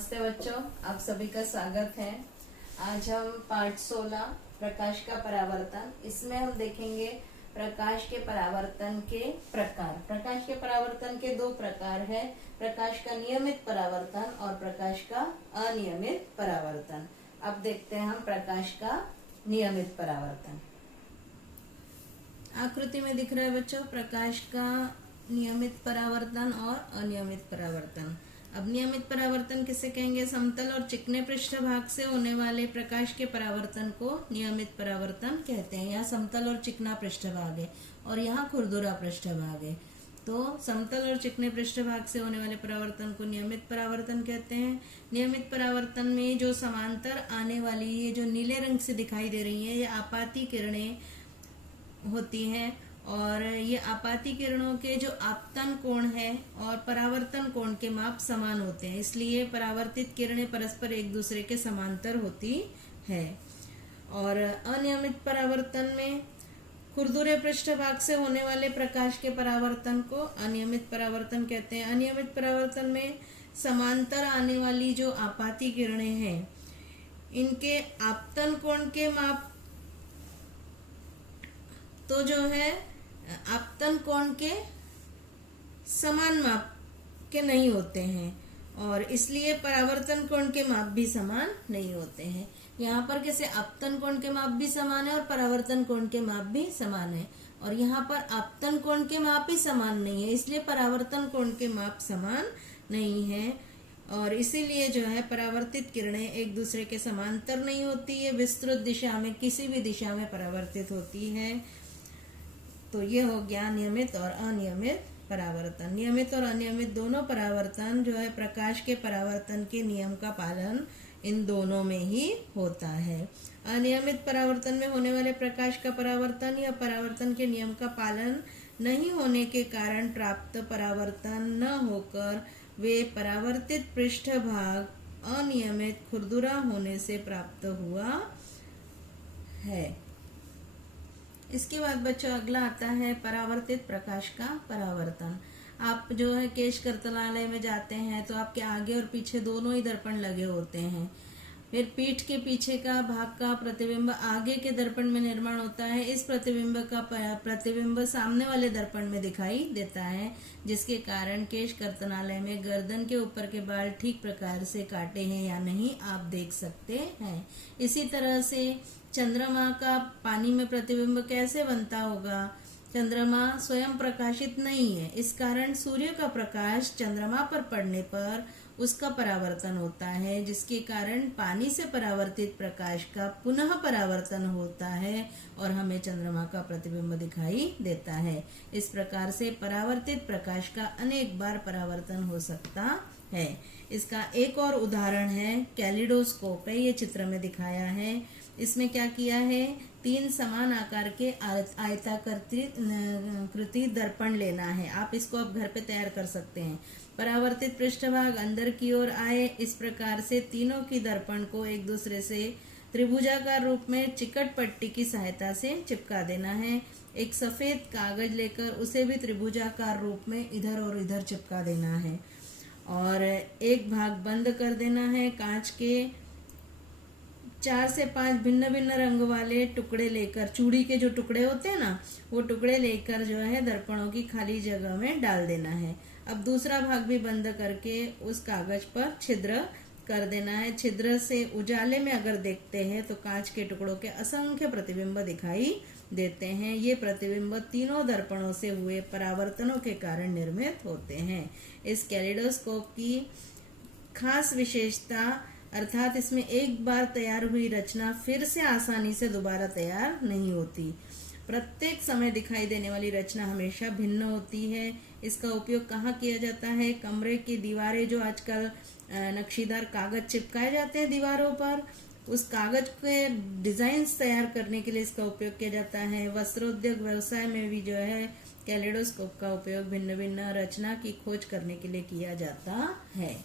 नमस्ते बच्चों, आप सभी का स्वागत है। आज हम पाठ 16 प्रकाश का परावर्तन, इसमें हम देखेंगे प्रकाश के परावर्तन के प्रकार। प्रकाश के परावर्तन के दो प्रकार है, प्रकाश का नियमित परावर्तन और प्रकाश का अनियमित परावर्तन। अब देखते हैं हम प्रकाश का नियमित परावर्तन। आकृति में दिख रहा है बच्चों प्रकाश का नियमित परावर्तन और अनियमित परावर्तन। अब नियमित परावर्तन किसे कहेंगे? समतल और चिकने पृष्ठभाग से होने वाले प्रकाश के परावर्तन को नियमित परावर्तन कहते हैं। यहाँ समतल और चिकना पृष्ठभाग है और यहाँ खुरदुरा पृष्ठभाग है, तो समतल और चिकने पृष्ठभाग से होने वाले परावर्तन को नियमित परावर्तन कहते हैं। नियमित परावर्तन में जो समांतर आने वाली ये जो नीले रंग से दिखाई दे रही है, ये आपाती किरणें होती हैं और ये आपाती किरणों के जो आपतन कोण है और परावर्तन कोण के माप समान होते हैं, इसलिए परावर्तित किरणें परस्पर एक दूसरे के समांतर होती है। और अनियमित परावर्तन में खुरदुरे पृष्ठभाग से होने वाले प्रकाश के परावर्तन को अनियमित परावर्तन कहते हैं। अनियमित परावर्तन में समांतर आने वाली जो आपाती किरणें हैं, इनके आपतन कोण के माप तो जो है आपतन कोण के समान माप के नहीं होते हैं और इसलिए परावर्तन कोण के माप भी समान नहीं होते हैं। यहाँ पर कैसे आपतन कोण के माप भी समान है और परावर्तन कोण के माप भी समान है, और यहाँ पर आपतन कोण के माप ही समान नहीं है, इसलिए परावर्तन कोण के माप समान नहीं है और इसीलिए जो है परावर्तित किरणें एक दूसरे के समांतर नहीं होती है, विस्तृत दिशा में किसी भी दिशा में परावर्तित होती है। तो ये हो गया नियमित और अनियमित परावर्तन। नियमित और अनियमित दोनों परावर्तन जो है प्रकाश के परावर्तन के नियम का पालन इन दोनों में ही होता है। अनियमित परावर्तन में होने वाले प्रकाश का परावर्तन या परावर्तन के नियम का पालन नहीं होने के कारण प्राप्त परावर्तन न होकर वे परावर्तित पृष्ठभाग अनियमित खुरदुरा होने से प्राप्त हुआ है। इसके बाद बच्चों अगला आता है परावर्तित प्रकाश का परावर्तन। आप जो है केश कर्तनालय में जाते हैं तो आपके आगे और पीछे दोनों ही दर्पण लगे होते हैं। फिर पीठ के पीछे का भाग का प्रतिबिंब आगे के दर्पण में निर्माण होता है। इस प्रतिबिंब का प्रतिबिंब सामने वाले दर्पण में दिखाई देता है, जिसके कारण केश कर्तनालय में गर्दन के ऊपर के बाल ठीक प्रकार से काटे हैं या नहीं आप देख सकते हैं। इसी तरह से चंद्रमा का पानी में प्रतिबिंब कैसे बनता होगा? चंद्रमा स्वयं प्रकाशित नहीं है, इस कारण सूर्य का प्रकाश चंद्रमा पर पड़ने पर उसका परावर्तन होता है, जिसके कारण पानी से परावर्तित प्रकाश का पुनः परावर्तन होता है और हमें चंद्रमा का प्रतिबिंब दिखाई देता है। इस प्रकार से परावर्तित प्रकाश का अनेक बार परावर्तन हो सकता है। इसका एक और उदाहरण है कैलिडोस्कोप है, ये चित्र में दिखाया है। इसमें क्या किया है, 3 समान आकार के आयताकृति दर्पण लेना है। आप इसको अब घर पे तैयार कर सकते हैं। परावर्तित पृष्ठभाग अंदर की ओर आए, इस प्रकार से तीनों की दर्पण को एक दूसरे से त्रिभुजाकार रूप में चिकट पट्टी की सहायता से चिपका देना है। एक सफेद कागज लेकर उसे भी त्रिभुजाकार रूप में इधर और इधर चिपका देना है और एक भाग बंद कर देना है। कांच के 4 से 5 भिन्न भिन्न रंग वाले टुकड़े लेकर, चूड़ी के जो टुकड़े होते हैं ना, वो टुकड़े लेकर जो है दर्पणों की खाली जगह में डाल देना है। अब दूसरा भाग भी बंद करके उस कागज पर छिद्र कर देना है। छिद्र से उजाले में अगर देखते हैं तो कांच के टुकड़ों के असंख्य प्रतिबिंब दिखाई देते हैं। ये प्रतिबिंब तीनों दर्पणों से हुए परावर्तनों के कारण निर्मित होते हैं। इस कैलिडोस्कोप की खास विशेषता अर्थात इसमें एक बार तैयार हुई रचना फिर से आसानी से दोबारा तैयार नहीं होती। प्रत्येक समय दिखाई देने वाली रचना हमेशा भिन्न होती है। इसका उपयोग कहाँ किया जाता है? कमरे की दीवारें जो आजकल नक्शीदार कागज चिपकाए जाते हैं दीवारों पर, उस कागज के डिजाइन्स तैयार करने के लिए इसका उपयोग किया जाता है। वस्त्रोद्योग व्यवसाय में भी जो है कैलिडोस्कोप का उपयोग भिन्न भिन्न रचना की खोज करने के लिए किया जाता है।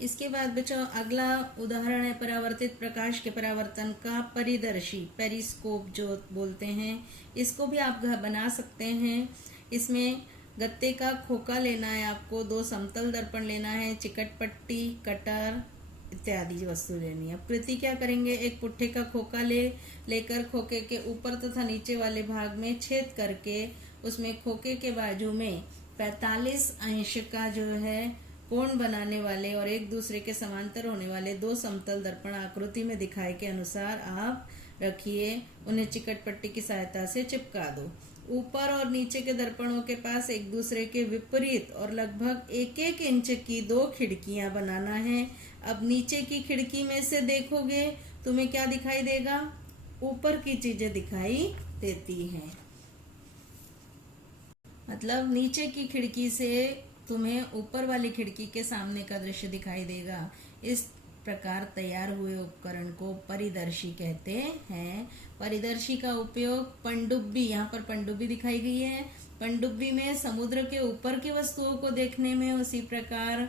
इसके बाद बच्चों अगला उदाहरण है परावर्तित प्रकाश के परावर्तन का परिदर्शी, पेरिस्कोप जो बोलते हैं। इसको भी आप घर बना सकते हैं। इसमें गत्ते का खोखा लेना है आपको, 2 समतल दर्पण लेना है, चिकट पट्टी, कटर इत्यादि वस्तु लेनी है। अब कृति क्या करेंगे, एक पुट्ठे का खोखा लेकर खोखे के ऊपर तथा नीचे वाले भाग में छेद करके उसमें खोखे के बाजू में 45 अंश का जो है कोण बनाने वाले और एक दूसरे के समांतर होने वाले 2 समतल दर्पण आकृति में दिखाए के अनुसार आप रखिए। उन्हें चिकट पट्टी की सहायता से चिपका दो। ऊपर और नीचे के दर्पणों के पास एक दूसरे के विपरीत और लगभग 1-1 इंच की 2 खिड़कियां बनाना है। अब नीचे की खिड़की में से देखोगे तुम्हें क्या दिखाई देगा, ऊपर की चीजें दिखाई देती हैं। मतलब नीचे की खिड़की से तुम्हें ऊपर वाली खिड़की के सामने का दृश्य दिखाई देगा। इस प्रकार तैयार हुए उपकरण को परिदर्शी कहते हैं। परिदर्शी का उपयोग पनडुब्बी, यहाँ पर पनडुब्बी दिखाई गई है, पनडुब्बी में समुद्र के ऊपर की वस्तुओं को देखने में, उसी प्रकार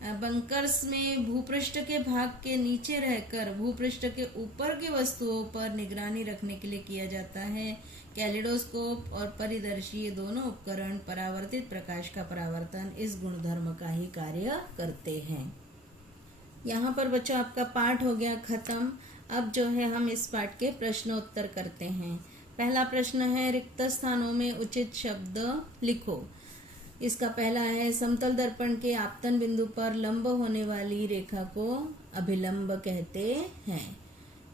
बंकर्स में भूपृष्ठ के भाग के नीचे रहकर भूपृष्ठ के ऊपर की वस्तुओं पर निगरानी रखने के लिए किया जाता है। कैलिडोस्कोप और परिदर्शी ये दोनों उपकरण परावर्तित प्रकाश का परावर्तन इस गुणधर्म का ही कार्य करते हैं। यहाँ पर बच्चों आपका पाठ हो गया खत्म। अब जो है हम इस पाठ के प्रश्नोत्तर करते हैं। पहला प्रश्न है, रिक्त स्थानों में उचित शब्द लिखो। इसका पहला है, समतल दर्पण के आपतन बिंदु पर लंब होने वाली रेखा को अभिलंब कहते हैं।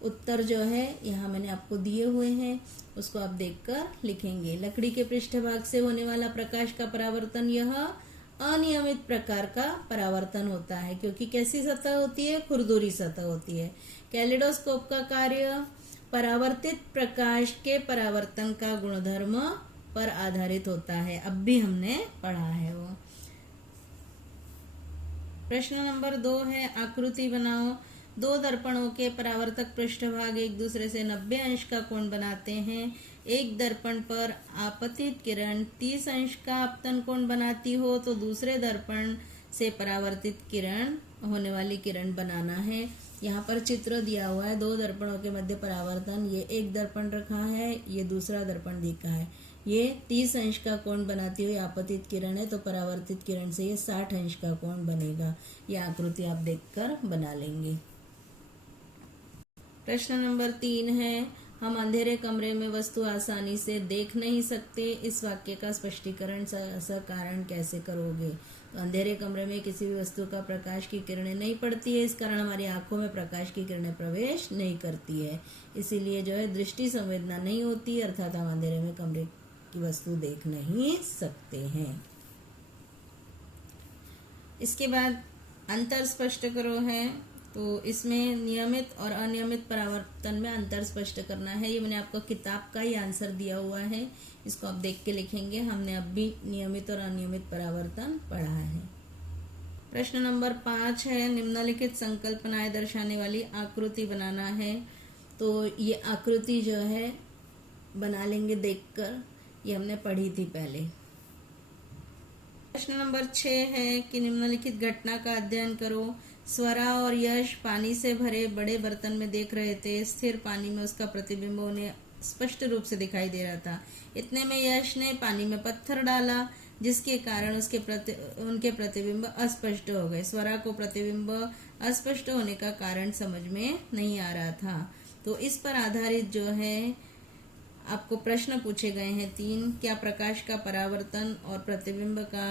उत्तर जो है यहाँ मैंने आपको दिए हुए हैं, उसको आप देखकर लिखेंगे। लकड़ी के पृष्ठभाग से होने वाला प्रकाश का परावर्तन यह अनियमित प्रकार का परावर्तन होता है, क्योंकि कैसी सतह होती है, खुरदुरी सतह होती है। कैलिडोस्कोप का कार्य परावर्तित प्रकाश के परावर्तन का गुणधर्म पर आधारित होता है। अब भी हमने पढ़ा है वो। प्रश्न नंबर 2 है, आकृति बनाओ। 2 दर्पणों के परावर्तक पृष्ठभाग एक दूसरे से 90 अंश का कोण बनाते हैं। एक दर्पण पर आपतित किरण 30 अंश का आपतन कोण बनाती हो तो दूसरे दर्पण से परावर्तित किरण होने वाली किरण बनाना है। यहाँ पर चित्र दिया हुआ है, 2 दर्पणों के मध्य परावर्तन। ये एक दर्पण रखा है, ये दूसरा दर्पण दिखा है। ये 30 अंश का कोण बनाती हुई आपतित किरण है, तो परावर्तित किरण से ये 60 अंश का कोण बनेगा। ये आकृति आप देखकर बना लेंगे। प्रश्न नंबर 3 है, हम अंधेरे कमरे में वस्तु आसानी से देख नहीं सकते। इस वाक्य का स्पष्टीकरण कारण कैसे करोगे। तो अंधेरे कमरे में किसी भी वस्तु का प्रकाश की किरणें नहीं पड़ती है, इस कारण हमारी आंखों में प्रकाश की किरणें प्रवेश नहीं करती है, इसीलिए जो है दृष्टि संवेदना नहीं होती, अर्थात हम अंधेरे में कमरे की वस्तु देख नहीं सकते हैं। इसके बाद अंतर स्पष्ट करो है, तो इसमें नियमित और अनियमित परावर्तन में अंतर स्पष्ट करना है। ये मैंने आपको किताब का ही आंसर दिया हुआ है, इसको आप देख के लिखेंगे। हमने अब भी नियमित और अनियमित परावर्तन पढ़ा है। प्रश्न नंबर 5 है, निम्नलिखित संकल्पनाएं दर्शाने वाली आकृति बनाना है। तो ये आकृति जो है बना लेंगे देखकर, ये हमने पढ़ी थी पहले। प्रश्न नंबर 6 है कि निम्नलिखित घटना का अध्ययन करो। स्वरा और यश पानी से भरे बड़े बर्तन में देख रहे थे। स्थिर पानी में उसका प्रतिबिंब उन्हें स्पष्ट रूप से दिखाई दे रहा था। इतने में यश ने पानी में पत्थर डाला, जिसके कारण उनके प्रतिबिंब अस्पष्ट हो गए। स्वरा को प्रतिबिंब अस्पष्ट होने का कारण समझ में नहीं आ रहा था। तो इस पर आधारित जो है आपको प्रश्न पूछे गए हैं 3। क्या प्रकाश का परावर्तन और प्रतिबिंब का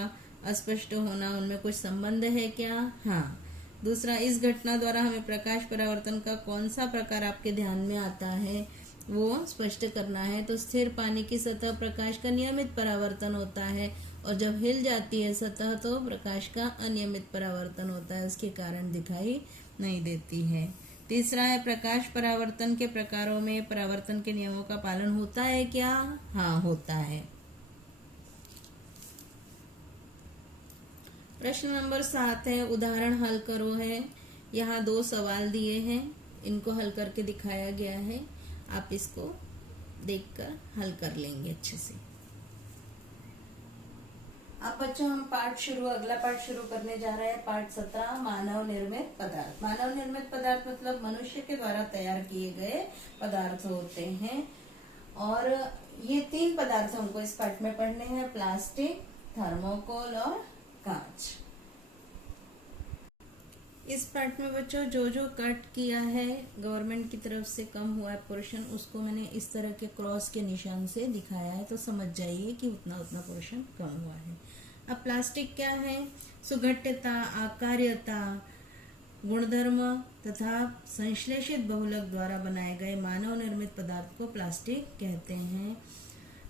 अस्पष्ट होना, उनमें कुछ संबंध है क्या? हाँ। दूसरा, इस घटना द्वारा हमें प्रकाश परावर्तन का कौन सा प्रकार आपके ध्यान में आता है वो स्पष्ट करना है। तो स्थिर पानी की सतह प्रकाश का नियमित परावर्तन होता है, और जब हिल जाती है सतह तो प्रकाश का अनियमित परावर्तन होता है, उसके कारण दिखाई नहीं देती है। तीसरा है, प्रकाश परावर्तन के प्रकारों में परावर्तन के नियमों का पालन होता है क्या? हाँ, होता है। प्रश्न नंबर 7 है, उदाहरण हल करो है। यहाँ 2 सवाल दिए हैं, इनको हल करके दिखाया गया है। आप इसको देखकर हल कर लेंगे अच्छे से। अब बच्चों हम अगला पाठ शुरू करने जा रहे हैं। पाठ 17, मानव निर्मित पदार्थ। मानव निर्मित पदार्थ मतलब मनुष्य के द्वारा तैयार किए गए पदार्थ होते हैं, और ये 3 पदार्थ हमको इस पाठ में पढ़ने हैं। प्लास्टिक, थर्मोकोल और कांच। इस पार्ट में बच्चों जो जो कट किया है गवर्नमेंट की तरफ से कम हुआ है पोर्शन, उसको मैंने इस तरह के क्रॉस के निशान से दिखाया है, तो समझ जाइए कि उतना उतना पोर्शन कम हुआ है। अब प्लास्टिक क्या है? सुघट्यता, आकार्यता, गुणधर्म तथा संश्लेषित बहुलक द्वारा बनाए गए मानव निर्मित पदार्थ को प्लास्टिक कहते हैं।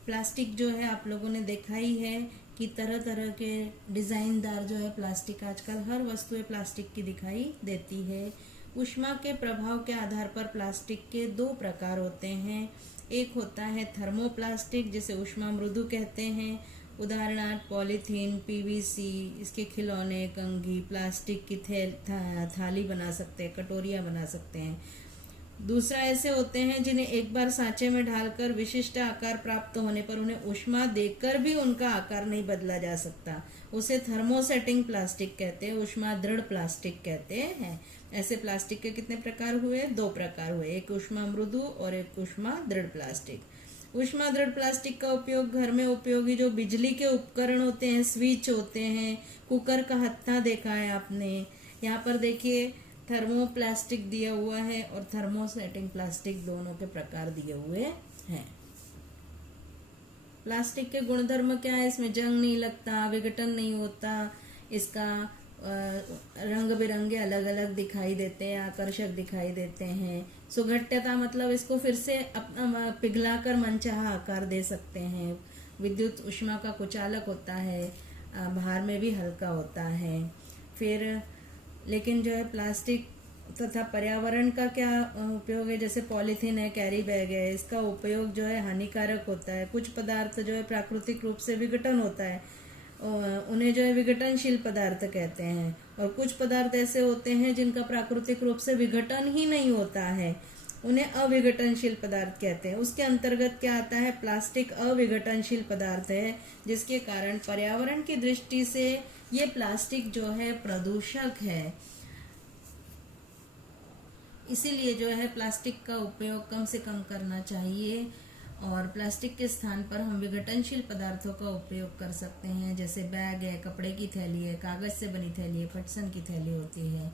प्लास्टिक जो है आप लोगों ने देखा ही है कि तरह तरह के डिजाइनदार जो है प्लास्टिक, आजकल हर वस्तुएं प्लास्टिक की दिखाई देती है। ऊष्मा के प्रभाव के आधार पर प्लास्टिक के दो प्रकार होते हैं। एक होता है थर्मोप्लास्टिक, जिसे ऊष्मा मृदु कहते हैं, उदाहरणार्थ पॉलीथीन, पीवीसी, इसके खिलौने, कंघी, प्लास्टिक की थाली बना सकते हैं, कटोरियां बना सकते हैं। दूसरा ऐसे होते हैं जिन्हें एक बार सांचे में ढालकर विशिष्ट आकार प्राप्त होने पर उन्हें ऊष्मा देकर भी उनका आकार नहीं बदला जा सकता, उसे थर्मोसेटिंग प्लास्टिक कहते हैं, ऊष्मा दृढ़ प्लास्टिक कहते हैं। ऐसे प्लास्टिक के कितने प्रकार हुए? दो प्रकार हुए, एक ऊष्मा मृदु और एक ऊष्मा दृढ़ प्लास्टिक। ऊष्मा दृढ़ प्लास्टिक का उपयोग घर में उपयोगी जो बिजली के उपकरण होते हैं, स्विच होते हैं, कुकर का हत्था देखा है आपने, यहाँ पर देखिए थर्मोप्लास्टिक दिया हुआ है और थर्मोसेटिंग प्लास्टिक, दोनों के प्रकार दिए हुए हैं। प्लास्टिक के गुणधर्म क्या है? इसमें जंग नहीं लगता, विघटन नहीं होता, इसका रंग बिरंगे अलग अलग दिखाई देते हैं, आकर्षक दिखाई देते हैं। सुघट्यता मतलब इसको फिर से अपना पिघलाकर मनचाहा आकार दे सकते हैं। विद्युत ऊष्मा का कुचालक होता है, भार में भी हल्का होता है। फिर लेकिन जो है प्लास्टिक तथा पर्यावरण का क्या उपयोग है? जैसे पॉलीथीन है, कैरी बैग है, इसका उपयोग जो है हानिकारक होता है। कुछ पदार्थ जो है प्राकृतिक रूप से विघटन होता है, उन्हें जो है विघटनशील पदार्थ कहते हैं, और कुछ पदार्थ ऐसे होते हैं जिनका प्राकृतिक रूप से विघटन ही नहीं होता है, उन्हें अविघटनशील पदार्थ कहते हैं। उसके अंतर्गत क्या आता है? प्लास्टिक अविघटनशील पदार्थ है, जिसके कारण पर्यावरण की दृष्टि से ये प्लास्टिक जो है प्रदूषक है। इसीलिए जो है प्लास्टिक का उपयोग कम से कम करना चाहिए, और प्लास्टिक के स्थान पर हम विघटनशील पदार्थों का उपयोग कर सकते हैं, जैसे बैग है, कपड़े की थैली है, कागज से बनी थैली है, पटसन की थैली होती है।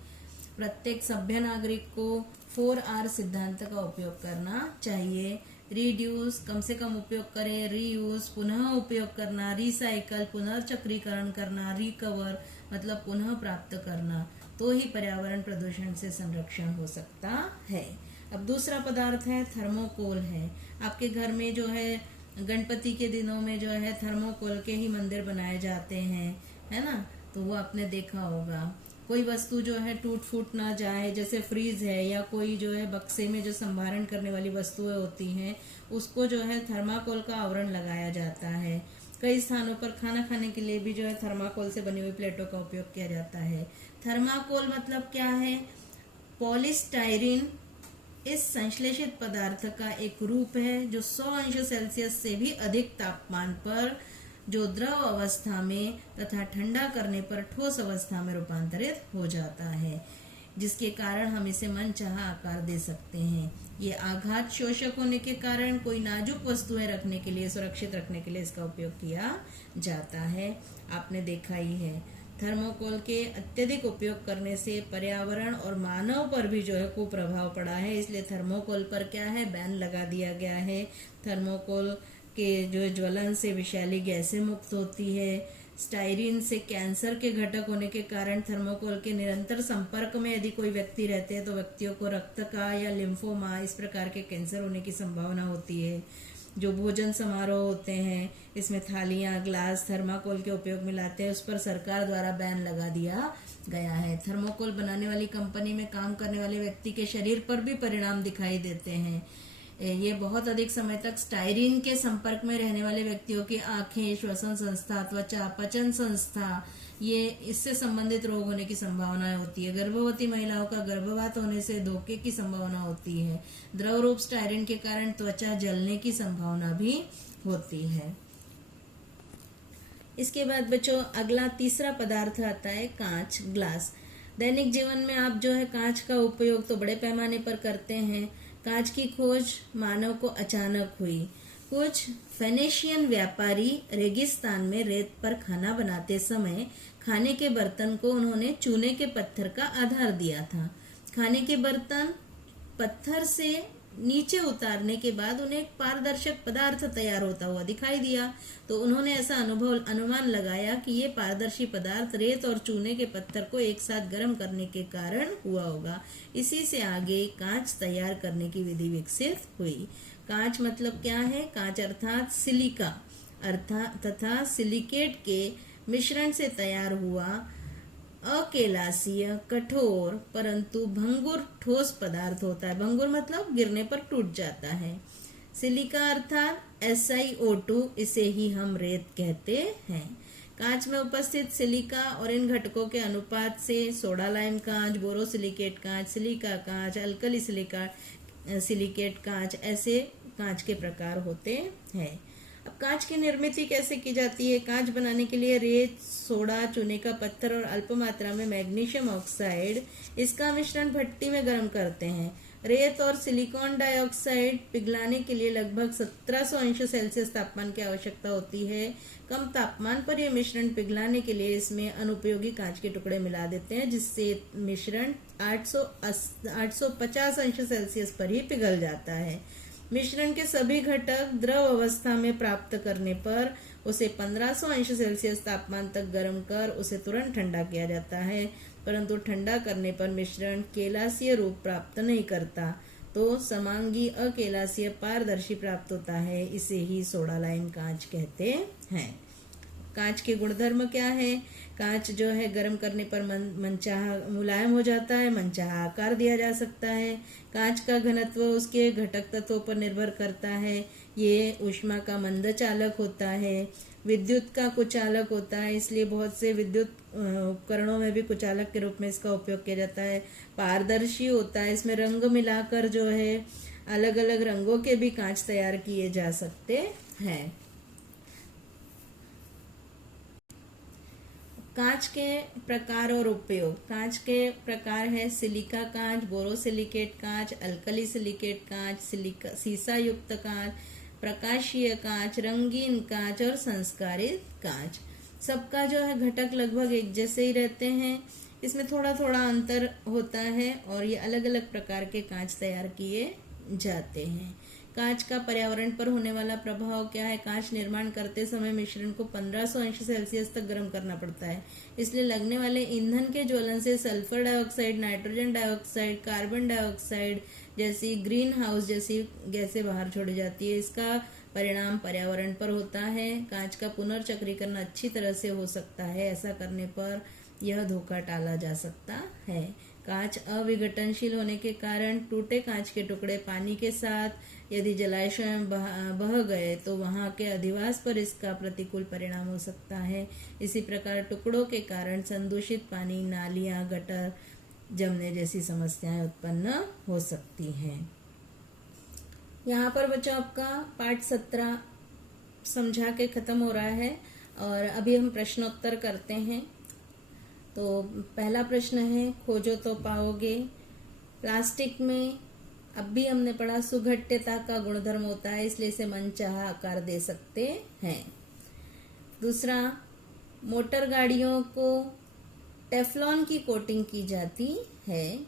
प्रत्येक सभ्य नागरिक को 4R सिद्धांत का उपयोग करना चाहिए। रिड्यूस, कम से कम उपयोग करें, रीयूज, पुनः उपयोग करना, रिसाइकल, पुनर्चक्रीकरण करना, रिकवर मतलब पुनः प्राप्त करना, तो ही पर्यावरण प्रदूषण से संरक्षण हो सकता है। अब दूसरा पदार्थ है थर्मोकोल है। आपके घर में जो है गणपति के दिनों में जो है थर्मोकोल के ही मंदिर बनाए जाते हैं, है ना, तो वो आपने देखा होगा। कोई वस्तु जो है टूट फूट ना जाए, जैसे फ्रीज है या कोई जो है बक्से में जो संभारण करने वाली वस्तुएं होती हैं, उसको जो है थर्माकोल का आवरण लगाया जाता है। कई स्थानों पर खाना खाने के लिए भी जो है थर्माकोल से बनी हुई प्लेटों का उपयोग किया जाता है। थर्माकोल मतलब क्या है? पॉलीस्टाइरीन इस संश्लेषित पदार्थ का एक रूप है जो 100 अंश सेल्सियस से भी अधिक तापमान पर जो द्रव अवस्था में तथा ठंडा करने पर ठोस अवस्था में रूपांतरित हो जाता है, जिसके कारण हम इसे मनचाहा आकार दे सकते हैं। ये आघात शोषक होने के कारण कोई नाजुक वस्तुएं रखने के लिए, सुरक्षित रखने के लिए इसका उपयोग किया जाता है। आपने देखा ही है थर्मोकोल के अत्यधिक उपयोग करने से पर्यावरण और मानव पर भी जो है कुप्रभाव पड़ा है, इसलिए थर्मोकोल पर क्या है? बैन लगा दिया गया है। थर्मोकोल के जो ज्वलन से विषैली गैसें मुक्त होती है। स्टाइरीन से कैंसर के घटक होने के कारण थर्मोकोल के निरंतर संपर्क में यदि कोई व्यक्ति रहते हैं तो व्यक्तियों को रक्त का या लिम्फोमा इस प्रकार के कैंसर होने की संभावना होती है। जो भोजन समारोह होते हैं, इसमें थालियां, ग्लास थर्माकोल के उपयोग में लाते हैं, उस पर सरकार द्वारा बैन लगा दिया गया है। थर्मोकोल बनाने वाली कंपनी में काम करने वाले व्यक्ति के शरीर पर भी परिणाम दिखाई देते हैं। ये बहुत अधिक समय तक स्टाइरीन के संपर्क में रहने वाले व्यक्तियों की आंखें, श्वसन संस्था, त्वचा, पचन संस्था, ये इससे संबंधित रोग होने की संभावना होती है। गर्भवती महिलाओं का गर्भपात होने से धोखे की संभावना होती है। द्रव रूप स्टाइरीन के कारण त्वचा जलने की संभावना भी होती है। इसके बाद बच्चों अगला तीसरा पदार्थ आता है कांच, ग्लास। दैनिक जीवन में आप जो है कांच का उपयोग तो बड़े पैमाने पर करते हैं। कांच की खोज मानव को अचानक हुई। कुछ फेनेशियन व्यापारी रेगिस्तान में रेत पर खाना बनाते समय खाने के बर्तन को उन्होंने चूने के पत्थर का आधार दिया था। खाने के बर्तन पत्थर से नीचे उतारने के बाद उन्हें एक पारदर्शक पदार्थ तैयार होता हुआ दिखाई दिया, तो उन्होंने ऐसा अनुमान लगाया कि ये पारदर्शी पदार्थ रेत और चूने के पत्थर को एक साथ गर्म करने के कारण हुआ होगा। इसी से आगे कांच तैयार करने की विधि विकसित हुई। कांच मतलब क्या है? कांच अर्थात सिलिका तथा सिलिकेट के मिश्रण से तैयार हुआ अकेलासीय कठोर परंतु भंगुर ठोस पदार्थ होता है। भंगुर मतलब गिरने पर टूट जाता है। सिलिका अर्थात SiO2, इसे ही हम रेत कहते हैं। कांच में उपस्थित सिलिका और इन घटकों के अनुपात से सोडा लाइम कांच, बोरोसिलिकेट कांच, सिलिका कांच, अल्कली सिलिकेट कांच, ऐसे कांच के प्रकार होते हैं। अब कांच की निर्मित कैसे की जाती है? कांच बनाने के लिए रेत, सोडा, चूने का पत्थर और अल्प मात्रा में मैग्नीशियम ऑक्साइड, इसका मिश्रण भट्टी में गर्म करते हैं। रेत और सिलिकॉन डाइऑक्साइड पिघलाने के लिए लगभग 1700 अंश सेल्सियस तापमान की आवश्यकता होती है। कम तापमान पर यह मिश्रण पिघलाने के लिए इसमें अनुपयोगी कांच के टुकड़े मिला देते हैं, जिससे मिश्रण 850 अंश सेल्सियस पर ही पिघल जाता है। मिश्रण के सभी घटक द्रव अवस्था में प्राप्त करने पर उसे 1500 अंश सेल्सियस तापमान तक गर्म कर उसे तुरंत ठंडा किया जाता है, परंतु ठंडा करने पर मिश्रण केलासीय रूप प्राप्त नहीं करता, तो समांगी अकेलासीय पारदर्शी प्राप्त होता है। इसे ही सोडा लाइम कांच कहते हैं। कांच के गुणधर्म क्या है? कांच जो है गर्म करने पर मनचाहा मुलायम हो जाता है, मनचाहा आकार दिया जा सकता है। कांच का घनत्व उसके घटक तत्वों पर निर्भर करता है। ये ऊष्मा का मंद चालक होता है, विद्युत का कुचालक होता है, इसलिए बहुत से विद्युत उपकरणों में भी कुचालक के रूप में इसका उपयोग किया जाता है। पारदर्शी होता है, इसमें रंग मिलाकर जो है अलग अलग रंगों के भी कांच तैयार किए जा सकते हैं। कांच के प्रकार और उपयोग। कांच के प्रकार है सिलिका कांच, बोरोसिलिकेट कांच, अल्कली सिलिकेट कांच, सीसा युक्त कांच, प्रकाशीय कांच, रंगीन कांच और संस्कारित कांच। सबका जो है घटक लगभग एक जैसे ही रहते हैं, इसमें थोड़ा थोड़ा अंतर होता है और ये अलग अलग प्रकार के कांच तैयार किए जाते हैं। कांच का पर्यावरण पर होने वाला प्रभाव क्या है? कांच निर्माण करते समय मिश्रण को 1500 अंश सेल्सियस तक गर्म करना पड़ता है, इसलिए लगने वाले ईंधन के ज्वलन से sulphur dioxide, nitrogen dioxide, carbon dioxide जैसी ग्रीन हाउस जैसी गैसें बाहर छोड़ी जाती है। इसका परिणाम पर्यावरण पर होता है। कांच का पुनर्चक्रीकरण अच्छी तरह से हो सकता है, ऐसा करने पर यह धोखा टाला जा सकता है। कांच अविघटनशील होने के कारण टूटे कांच के टुकड़े पानी के साथ यदि जलाशय में बह गए तो वहां के अधिवास पर इसका प्रतिकूल परिणाम हो सकता है। इसी प्रकार टुकड़ों के कारण संदूषित पानी, नालियां, गटर जमने जैसी समस्याएं उत्पन्न हो सकती हैं। यहाँ पर बच्चों आपका पाठ 17 समझा के खत्म हो रहा है और अभी हम प्रश्नोत्तर करते हैं। तो पहला प्रश्न है, खोजो तो पाओगे। प्लास्टिक में अब भी हमने पढ़ा सुघट्यता का गुणधर्म होता है, इसलिए इसे मनचाहा आकार दे सकते हैं। दूसरा, मोटर गाड़ियों को टेफ्लॉन की कोटिंग की जाती है।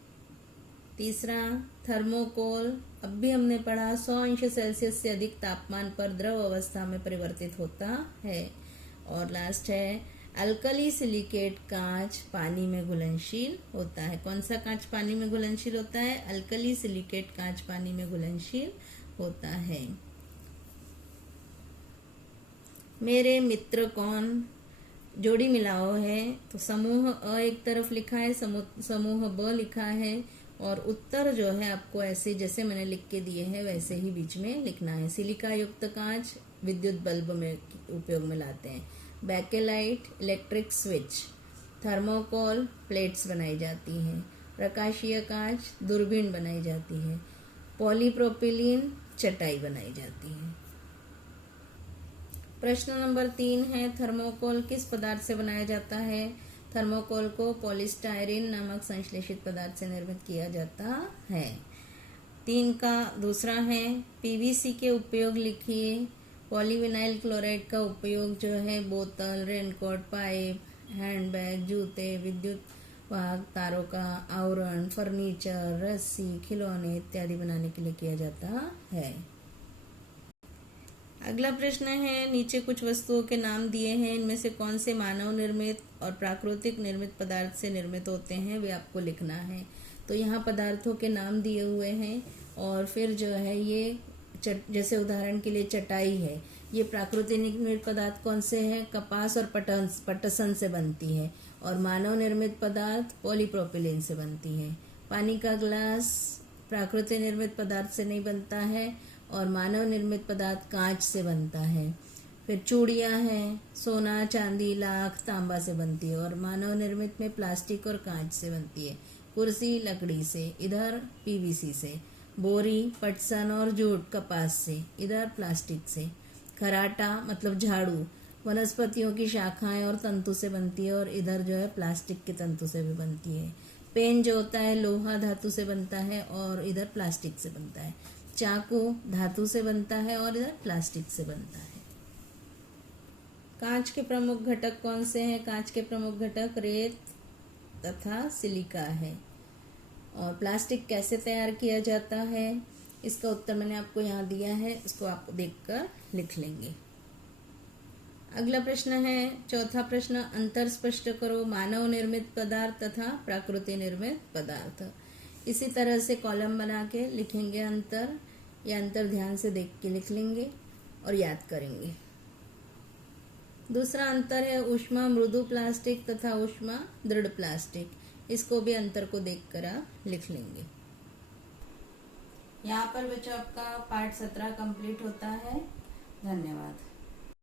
तीसरा, थर्मोकोल अब भी हमने पढ़ा 100 अंश सेल्सियस से अधिक तापमान पर द्रव अवस्था में परिवर्तित होता है। और लास्ट है, अल्कली सिलिकेट कांच पानी में घुलनशील होता है। कौन सा कांच पानी में घुलनशील होता है? अल्कली सिलिकेट कांच पानी में घुलनशील होता है। मेरे मित्र कौन? जोड़ी मिलाओ है, तो समूह अ एक तरफ लिखा है, समूह ब लिखा है और उत्तर जो है आपको ऐसे जैसे मैंने लिख के दिए हैं वैसे ही बीच में लिखना है। सिलिका युक्त कांच विद्युत बल्ब में उपयोग में लाते हैं। Bakelite electric switch, thermocol plates बनाई जाती हैं। प्रकाशीय कांच दूरबीन बनाई जाती है। पॉलीप्रोपिलीन चटाई बनाई जाती है। प्रश्न नंबर 3 है, थर्मोकोल किस पदार्थ से बनाया जाता है? थर्मोकोल को पॉलीस्टायरीन नामक संश्लेषित पदार्थ से निर्मित किया जाता है। 3 का दूसरा है पीवीसी के उपयोग लिखिए। पॉलीविनाइल क्लोराइड का उपयोग जो है बोतल, रेनकोट, पाइप, हैंडबैग, जूते, विद्युत वाहक तारों का आवरण, फर्नीचर, रस्सी, खिलौने इत्यादि बनाने के लिए किया जाता है। अगला प्रश्न है नीचे कुछ वस्तुओं के नाम दिए हैं, इनमें से कौन से मानव निर्मित और प्राकृतिक निर्मित पदार्थ से निर्मित होते हैं वे आपको लिखना है। तो यहाँ पदार्थों के नाम दिए हुए हैं और फिर जो है ये जैसे उदाहरण के लिए चटाई है, ये प्राकृतिक निर्मित पदार्थ कौन से हैं? कपास और पटसन से बनती है। और मानव निर्मित पदार्थ पॉलीप्रोपिलीन से बनती है। पानी का ग्लास प्राकृतिक निर्मित पदार्थ से नहीं बनता है और मानव निर्मित पदार्थ कांच से बनता है। फिर चूड़ियाँ हैं, सोना, चांदी, लाख, तांबा से बनती है और मानव निर्मित में प्लास्टिक और कांच से बनती है। कुर्सी लकड़ी से, इधर पीवीसी से। बोरी पटसन और जूट कपास से, इधर प्लास्टिक से। खराटा मतलब झाड़ू वनस्पतियों की शाखाएं और तंतु से बनती है और इधर जो है प्लास्टिक के तंतु से भी बनती है। पेन जो होता है लोहा धातु से बनता है और इधर प्लास्टिक से बनता है। चाकू धातु से बनता है और इधर प्लास्टिक से बनता है। कांच के प्रमुख घटक कौन से हैं? कांच के प्रमुख घटक रेत तथा सिलिका है। और प्लास्टिक कैसे तैयार किया जाता है, इसका उत्तर मैंने आपको यहाँ दिया है, इसको आप देखकर लिख लेंगे। अगला प्रश्न है चौथा प्रश्न, अंतर स्पष्ट करो मानव निर्मित पदार्थ तथा प्राकृतिक निर्मित पदार्थ। इसी तरह से कॉलम बना के लिखेंगे अंतर, या अंतर ध्यान से देख के लिख लेंगे और याद करेंगे। दूसरा अंतर है ऊष्मा मृदु प्लास्टिक तथा ऊष्मा दृढ़ प्लास्टिक, इसको भी अंतर को देखकर आप लिख लेंगे। यहाँ पर बच्चों आपका पाठ 17 कंप्लीट होता है। धन्यवाद।